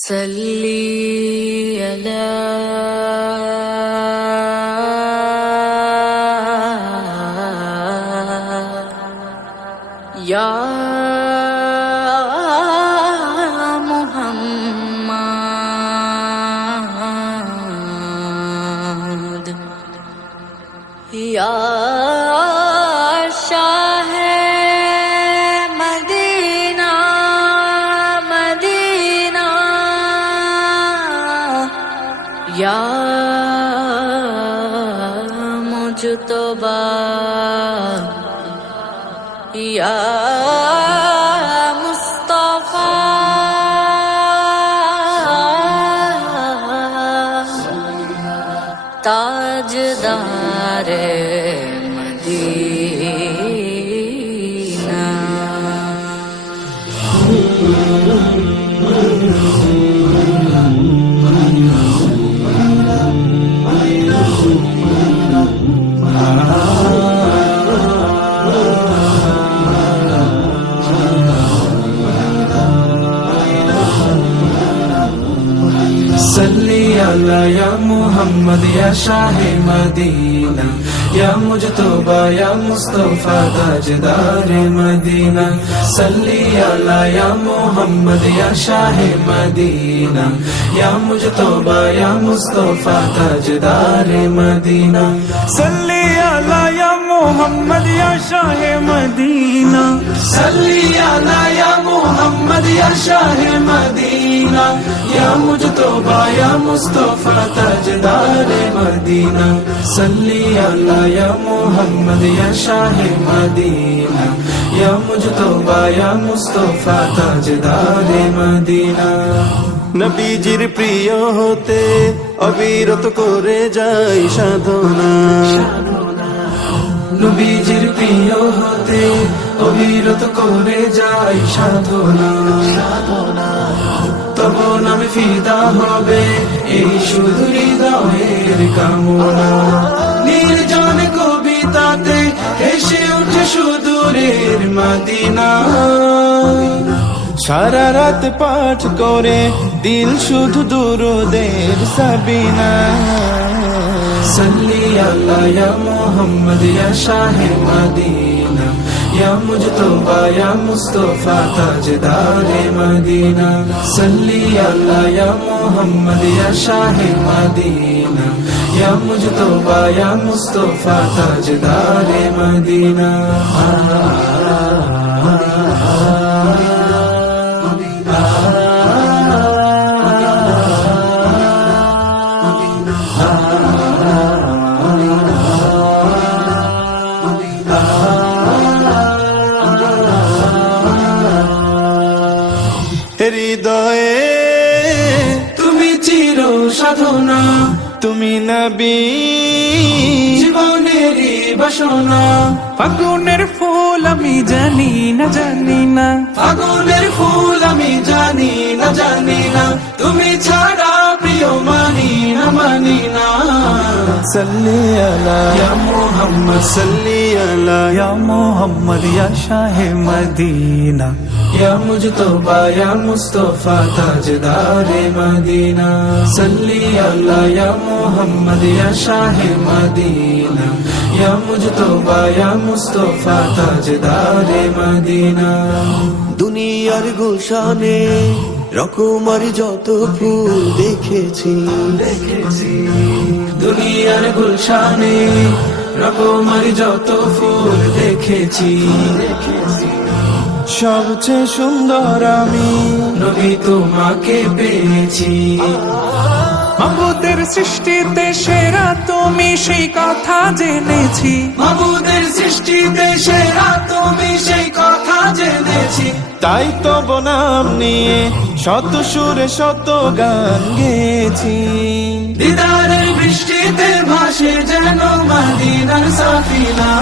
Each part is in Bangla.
صلي على يا محمد يا شاه مدینہ مدینہ یا مجتبی یا مصطفی تاجدار مدینہ صلی علی یا محمد یا شاہ مدینہ یا مجتبی یا مصطفی تاجدار مدینہ صلی علی یا محمد یا شاہ مدینہ یا مجتبی یا مصطفی تاجدار مدینہ صلی علی یا محمد یا شاہ مدینہ صلی علی یا محمد یا شاہ مدینہ یا مجتبی یا مصطفی تاجدار مدینہ صلی علی یا محمد یا شاہ مدینہ یا مجتبی یا مصطفی تاجدار مدینہ নবীজির প্রিয় হতে অবিরত করে যাই সাধনা নবীজির প্রিয় হতে অবিরত করে যাই সাধনা তব নামে ফিদা হবে এই শুধু হৃদয়ের কামনা নির্জন কবিতাতে হেসে উঠে সুদূরের মদিনা সারা রাত পাঠ করে দিল শুধু দুরুদের সাবিনা صلی علی یا محمد یا شاہ مدینہ یا مجتبی یا مصطفی تاجدار مدینہ صلی علی یا محمد یا شاہ مدینہ یا مجتبی یا مصطفی تاجدار مدینہ হৃদয়ে তুমি চির সাধনা তুমি নবী জীবনেরই বাসনা ফাগুনের ফুল আমি জানি না ফাগুনের ফুল আমি জানি না তুমি ছাড়া প্রিয় মানি না صلی علی یا محمد صلی علی یا محمد یا شاہ مدینہ یا مجتبی یا مصطفی تاجدار مدینہ صلی علی یا محمد یا شاہ مدینہ یا مجتبی یا مصطفی تاجدار مدینہ দুনিয়ার গুলশানে রকমার যত ফুল দেখেছি দুনিয়ার গুলশানে রকমার যত ফুল দেখেছি সবচেয়ে সুন্দর আমি নবী তোমাকে পেয়েছি মাবুদের সৃষ্টিতে সেরা তুমি সেই কথা জেনেছি মাবুদের সৃষ্টিতে সেরা তুমি সেই কথা জেনেছি তাই তো বনাম নিয়ে শত সুরে শত গান গেয়েছি দিদারের বৃষ্টিতে ভাসে যেন মদিনার সাফিনা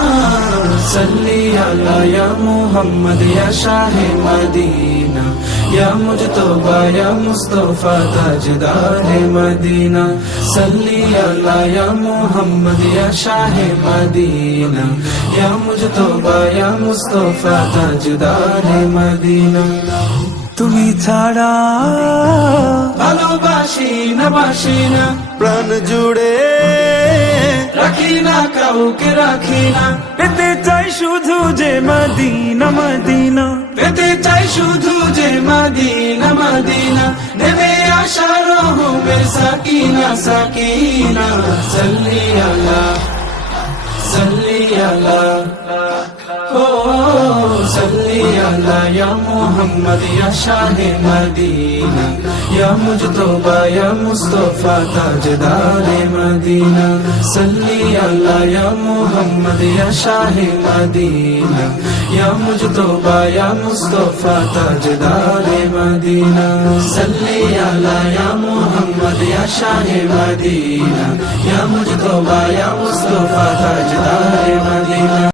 صلی علی یا محمد یا شاہ مدینہ یا مجتبی یا مصطفی تاجدار مدینہ صلی علی یا محمد یا شاہ مدینہ یا مجتبی یا مصطفی تاجدار مدینہ তুমি ছাড়া বাসি না, প্রাণ জুড়ে রাখি না কাউকে রাখি না, পেতে চাই শুধু যে মদিনা মদিনা, পেতে চাই শুধু যে মদিনা মদিনা, নেমে আসা রহমে সাকিনা সাকিনা, সাল্লি আলা সাল্লি আলা ও সাল্লি আলা ইয়া মুহাম্মদ ইয়া শাহে মদিনা, ইয়া মুজতবা ইয়া মুস্তাফা তাজদারে মদিনা, সাল্লি আলা ইয়া মুহাম্মদ ইয়া শাহে মদিনা, ইয়া মুজতবা ইয়া মুস্তাফা তাজদারে মদিনা, সাল্লি আলা ইয়া মুহাম্মদ ইয়া শাহে মদিনা, ইয়া মুজতবা ইয়া মুস্তাফা তাজদারে মদিনা।